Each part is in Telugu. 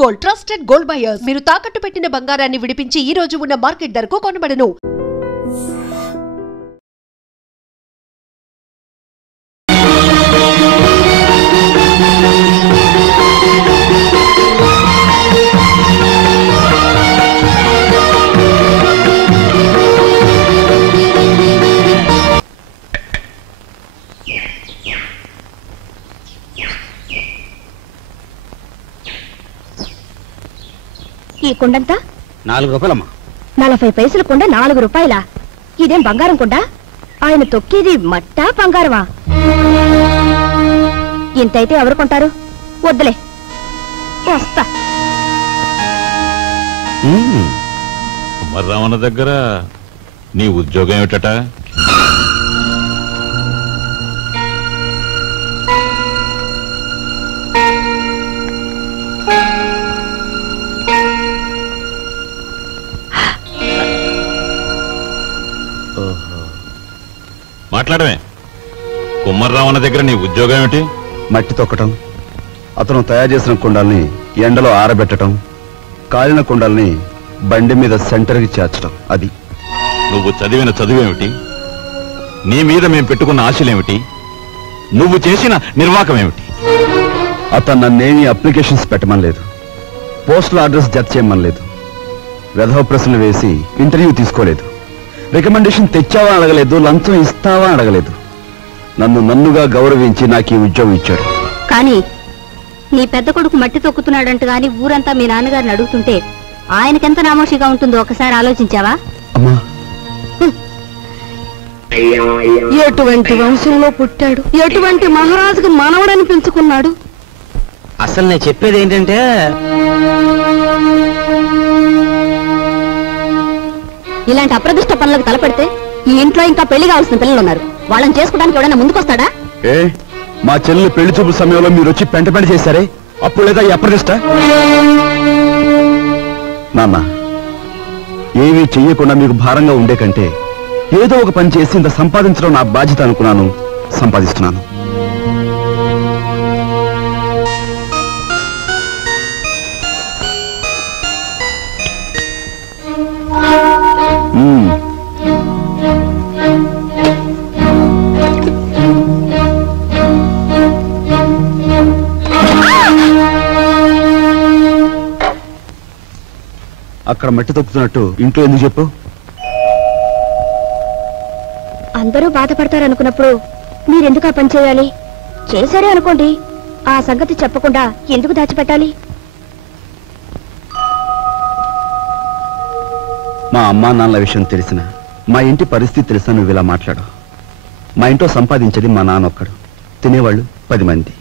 Gold, trusted gold buyers. మీరు తాకట్టు పెట్టిన బంగారాన్ని విడిపించి ఈ రోజు ఉన్న మార్కెట్ ధరకు కొనబడను. ఈ కుండంతా 4 రూపాయలమ్మా. 40 పైసలు కుండ 4 రూపాయలా? ఇదేం బంగారం కుండ? ఆయన తొక్కేది మట్టా బంగారమా? ఇంతైతే ఎవరు కొంటారు? వద్దులే, వస్తా. కుమారరామన్న దగ్గర నీ ఉద్యోగం ఏమిటట? మాట్లాడమే. కుమారరామన్న దగ్గర నీ ఉద్యోగం ఏమిటి? మట్టి తొక్కటం, అతను తయారు చేసిన కుండల్ని ఎండలో ఆరబెట్టడం, కాలిన కుండల్ని బండి మీద సెంటర్కి చేర్చడం. అది. నువ్వు చదివిన చదువేమిటి? నీ మీద మేము పెట్టుకున్న ఆశలేమిటి? నువ్వు చేసిన నిర్వాకం ఏమిటి? అతను నన్నేమీ అప్లికేషన్స్ పెట్టమనలేదు, పోస్టల్ అడ్రస్ జత చేయమనలేదు, వెధవ ప్రశ్నలు వేసి ఇంటర్వ్యూ తీసుకోలేదు, రికమెండేషన్ తెచ్చావా అడగలేదు, లంచం ఇస్తావా అడగలేదు. నన్నుగా గౌరవించి నాకు ఈ ఉద్యోగం ఇచ్చాడు. కానీ నీ పెద్ద కొడుకు మట్టి తొక్కుతున్నాడంట గాని ఊరంతా మీ నాన్నగారిని అడుగుతుంటే ఆయనకెంత నామోషిగా ఉంటుందో ఒకసారి ఆలోచించావా? అమ్మా, ఎటువంటి వంశంలో పుట్టాడు, ఎటువంటి మహారాజుకు మనవడని పెంచుకున్నాడు. అసలు నేను చెప్పేది ఏంటంటే, ఇలాంటి అప్రదిష్ట పనులకు తలపెడితే ఈ ఇంట్లో ఇంకా పెళ్లి కావాల్సిన పిల్లలు ఉన్నారు. వాళ్ళని చేసుకోవడానికి ఎవడైనా ముందుకొస్తాడా? ఏ మా చెల్లెలు పెళ్లి చూపు సమయంలో మీరు వచ్చి పెంట చేశారే, అప్పుడు లేదా ఈ అప్రదిష్ట? నాన్న, ఏమీ చెయ్యకుండా మీకు భారంగా ఉండే కంటే ఏదో ఒక పని చేసి ఇంత సంపాదించడం నా బాధ్యత అనుకున్నాను, సంపాదిస్తున్నాను. అక్కడ మట్టి తొక్కుతున్నట్టు ఇంట్లో ఎందుకు చెప్పు? అందరూ బాధపడతారనుకున్నప్పుడు మీరెందుకు ఆ పని చేయాలి? చేశారే అనుకోండి, ఆ సంగతి చెప్పకుండా ఎందుకు దాచిపెట్టాలి? మా అమ్మా నాన్నల విషయం తెలిసిన, మా ఇంటి పరిస్థితి తెలిసిన నువ్వు ఇలా మాట్లాడు. మా ఇంట్లో సంపాదించేది మా నాన్న ఒక్కడు, తినేవాళ్ళు 10 మంది.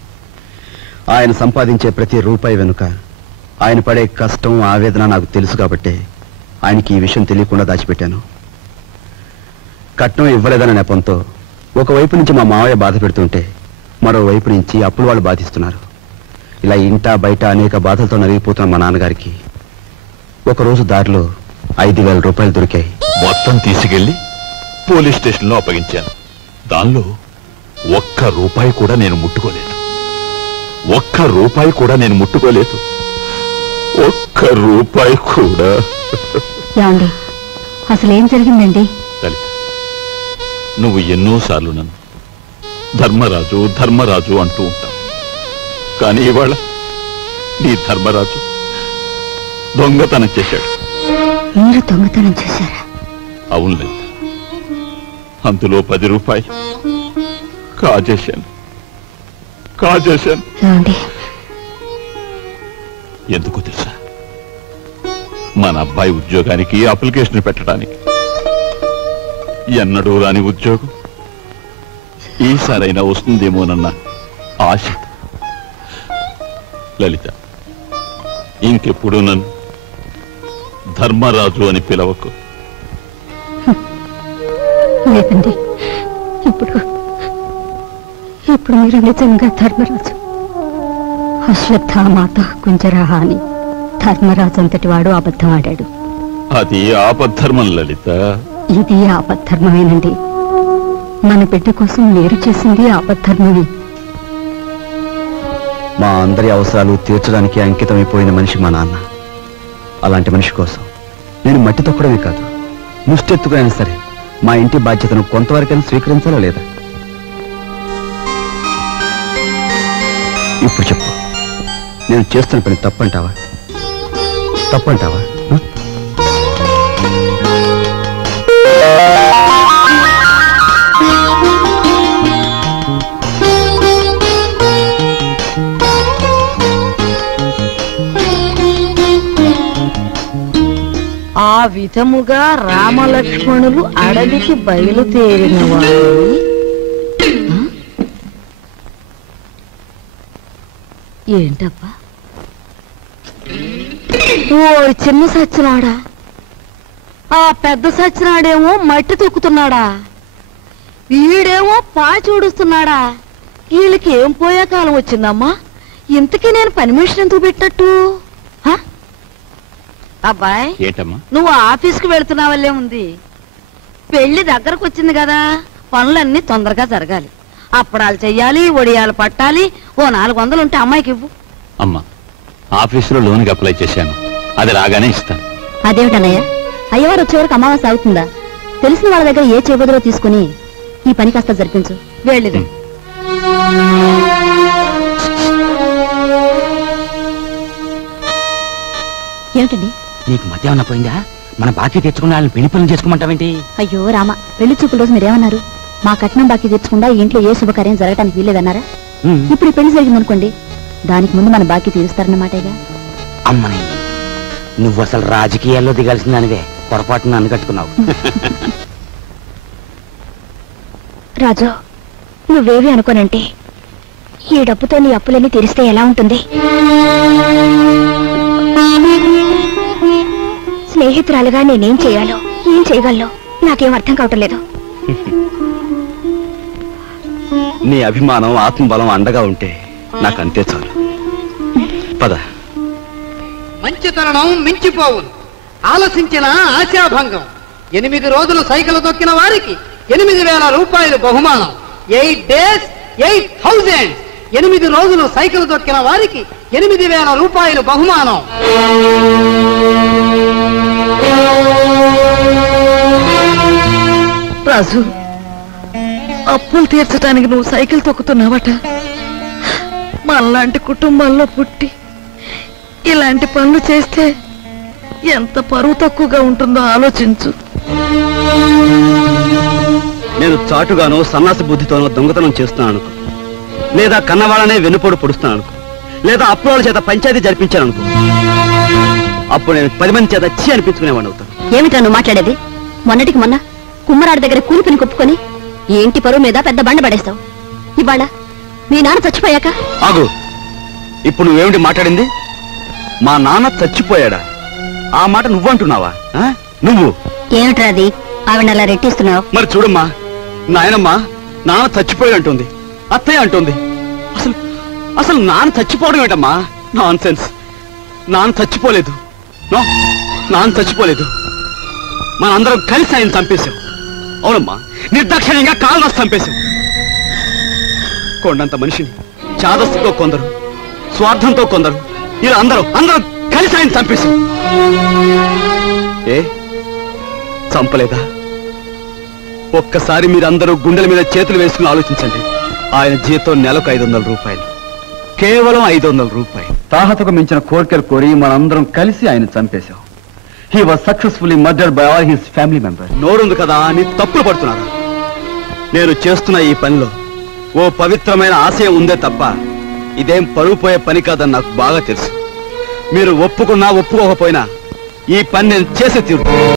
ఆయన సంపాదించే ప్రతి రూపాయి వెనుక ఆయన పడే కష్టం, ఆవేదన నాకు తెలుసు కాబట్టి ఆయనకి ఈ విషయం తెలియకుండా దాచిపెట్టాను. కట్నం ఇవ్వలేదన్న నెపంతో ఒకవైపు నుంచి మా మావయ్య బాధ పెడుతుంటే మరోవైపు నుంచి అప్పులు వాళ్ళు బాధిస్తున్నారు. ఇలా ఇంటా బయట అనేక బాధలతో నలిగిపోతున్న మా నాన్నగారికి ఒకరోజు దారిలో 5,000 రూపాయలు దొరికాయి. మొత్తం తీసుకెళ్లి పోలీస్ స్టేషన్లో అప్పగించాను. దానిలో 1 రూపాయి కూడా నేను ముట్టుకోలేదు. 1 రూపాయి కూడా నేను ముట్టుకోలేదు. 1 రూపాయి కూడా. అసలేం జరిగిందండి? లలిత, నువ్వు ఎన్నోసార్లు నన్ను ధర్మరాజు ధర్మరాజు అంటూ ఉంటావు. కానీ ఇవాళ నీ ధర్మరాజు దొంగతనం చేశాడు. మీరు దొంగతనం చేశారా? అవును లలిత, అందులో 10 రూపాయలు కాజేశాను. ఎందుకు తెలుసా? మన అబ్బాయి ఉద్యోగానికి అప్లికేషన్ పెట్టడానికి. ఎన్నడూ రాని ఉద్యోగం ఈసారైనా వస్తుందేమోనన్న ఆశ. లలిత, ఇంకెప్పుడు నన్ను ధర్మరాజు అని పిలవకు. లేదండి, ఇప్పుడు మీరు నిజంగా ధర్మరాజు. అశ్వత్థామాత కుంజరాహ అని ధర్మరాజు అంతటి వాడు అబద్ధం ఆడాడు. అది ఆపద్ధర్మం లలిత. ఇది ఆపద్ధర్మమేనండి. మన బిడ్డ కోసం మీరు చేసింది ఆపద్ధర్మమే. మా అందరి అవసరాలు తీర్చడానికి అంకితమైపోయిన మనిషి మా నాన్న. అలాంటి మనిషి కోసం నేను మట్టి తొక్కడమే కాదు, ముష్టెత్తుకైనా సరే మా ఇంటి బాధ్యతను కొంతవరకైనా స్వీకరించాలా లేదా? ఇప్పుడు చెప్పు, నేను చేస్తున్న పని తప్పంటావా? తప్పంటావా? ఆ విధముగా రామలక్ష్మణులు అడవికి బయలుదేరిన వారు ఏంటబ్బా? ఓ చిన్న సచ్చినాడా, ఆ పెద్ద సచ్చినాడేమో మట్టి తొక్కుతున్నాడా, వీడేమో పాచి ఊడుస్తున్నాడా? వీళ్ళకి ఏం పోయే కాలం వచ్చిందమ్మా? ఇంతకీ నేను పని మనిషిని ఎందుకు పెట్టట్టు? అబ్బాయ్, నువ్వు ఆఫీస్కి వెళుతున్నావల్లే ఉంది. పెళ్లి దగ్గరకు వచ్చింది కదా, పనులన్నీ తొందరగా జరగాలి. అప్పడాలు చెయ్యాలి, వడియాలు పట్టాలి. ఓ 400 ఉంటే అమ్మాయికి ఇవ్వు. అమ్మా, ఆఫీసులో లోన్కి అప్లై చేశాను, అది రాగానే ఇస్తాను. అదేమిటన్నయ్య, అయ్యవారు వచ్చే వరకు అమావాస్య అవుతుందా? తెలిసిన వాళ్ళ దగ్గర ఏ చేబదులో తీసుకుని ఈ పని కాస్త జరిపించు. వెళ్ళిదు. ఏమిటండి, నీకు మధ్య ఏమన్నా పోయిందా? మన బాకీ తెచ్చుకున్న వాళ్ళని పెళ్లి పనులు చేసుకోమంటావేంటి? అయ్యో రామ, పెళ్లి చూపుల రోజు మీరేమన్నారు? మా కట్నం బాకీ తెచ్చుకుండా ఇంట్లో ఏ శుభకార్యం జరగటానికి వీల్లేదన్నారా? ఇప్పుడు ఈ పెళ్లి జరిగిందనుకోండి, దానికి ముందు మన బాకీ తీరుస్తారన్నమాటేగా. అమ్మని, నువ్వు అసలు రాజకీయాల్లో దిగాల్సిన దానివే, పొరపాటున అన్నుకట్టుకున్నావు. రాజు, నువ్వేవి అనుకోనంటే ఈ డబ్బుతో నీ అప్పులన్నీ తీరిస్తే ఎలా ఉంటుంది? స్నేహితురాలుగా నేనేం చేయాలో, ఏం చేయగలను నాకేం అర్థం కావటం లేదు. నీ అభిమానం, ఆత్మబలం అండగా ఉంటే నాకు అంతే చాలు. పద. మంచి తరుణం మించిపోవును, ఆలసించిన ఆశాభంగం. 8 రోజులు సైకిల్ తొక్కిన వారికి 8,000 రూపాయలు బహుమానం. 8 days 8,000. 8 రోజులు సైకిల్ తొక్కిన వారికి 8,000 రూపాయలు బహుమానం. రాజు, అప్పులు తీర్చడానికి నువ్వు సైకిల్ తొక్కుతున్నావట. మనలాంటి కుటుంబాల్లో పుట్టి ఇలాంటి పనులు చేస్తే ఎంత పరువు తక్కువగా ఉంటుందో ఆలోచించు. నేను చాటుగానో సన్నాసి బుద్ధితోనో దొంగతనం చేస్తున్నాను అనుకో, లేదా కన్నవాళ్ళనే వెన్నుపోడు పొడుస్తున్నాను అనుకో, లేదా అప్పుల చేత పంచాయతీ జరిపించాను అనుకో, అప్పుడు నేను 10 మంది చేత చీ అనిపించుకునేవాడిని అవుతాను. ఏమిటా నువ్వు మాట్లాడేది? మొన్నటికి మొన్న కుమ్మరాడి దగ్గర కూలిపిని కొప్పుకొని ఈ ఇంటి పరువు మీద పెద్ద బండ పడేస్తావు. ఇవాళ మీ నాన్న చచ్చిపోయాక ఆగు, ఇప్పుడు నువ్వేమిటి మాట్లాడింది? మా నాన్న చచ్చిపోయాడా? ఆ మాట నువ్వంటున్నావా? నువ్వు ఏమిట్రాది ఆవిడ అలా రెట్టిస్తున్నావు? మరి చూడమ్మా, నాయనమ్మా నాన్న చచ్చిపోయాడు అంటుంది, అత్తయ్య అంటుంది. అసలు అసలు నాన్న చచ్చిపోవడం ఏంటమ్మా? Non sense. నాన్న చచ్చిపోలేదు, నాన్న చచ్చిపోలేదు. మనందరం కలిసి ఆయన చంపేశాం. అవునమ్మా, నిర్దాక్షిణ్యంగా కాలు రాసి చంపేశాం. కొండంత మనిషిని చాదస్తుతో కొందరు, స్వార్థంతో కొందరు, ఇలా అందరూ కలిసి ఆయన చంపేశాం. ఏ చంపలేదా? ఒక్కసారి మీరందరూ గుండెల మీద చేతులు వేసుకుని ఆలోచించండి. ఆయన జీతం నెలకు 500 రూపాయలు, కేవలం 500 రూపాయలు. తాహతకు మించిన కోరికలు కోరి మనందరం కలిసి ఆయన చంపేశాం. He was successfully murdered by all his family members. నోరుంది కదా అని తప్పులు పడుతున్నారు. నేను చేస్తున్న ఈ పనిలో ఓ పవిత్రమైన ఆశయం ఉందే తప్ప ఇదేం పరువుపోయే పని కాదని నాకు బాగా తెలుసు. మీరు ఒప్పుకున్నా ఒప్పుకోకపోయినా ఈ పని నేను చేసే తీరు.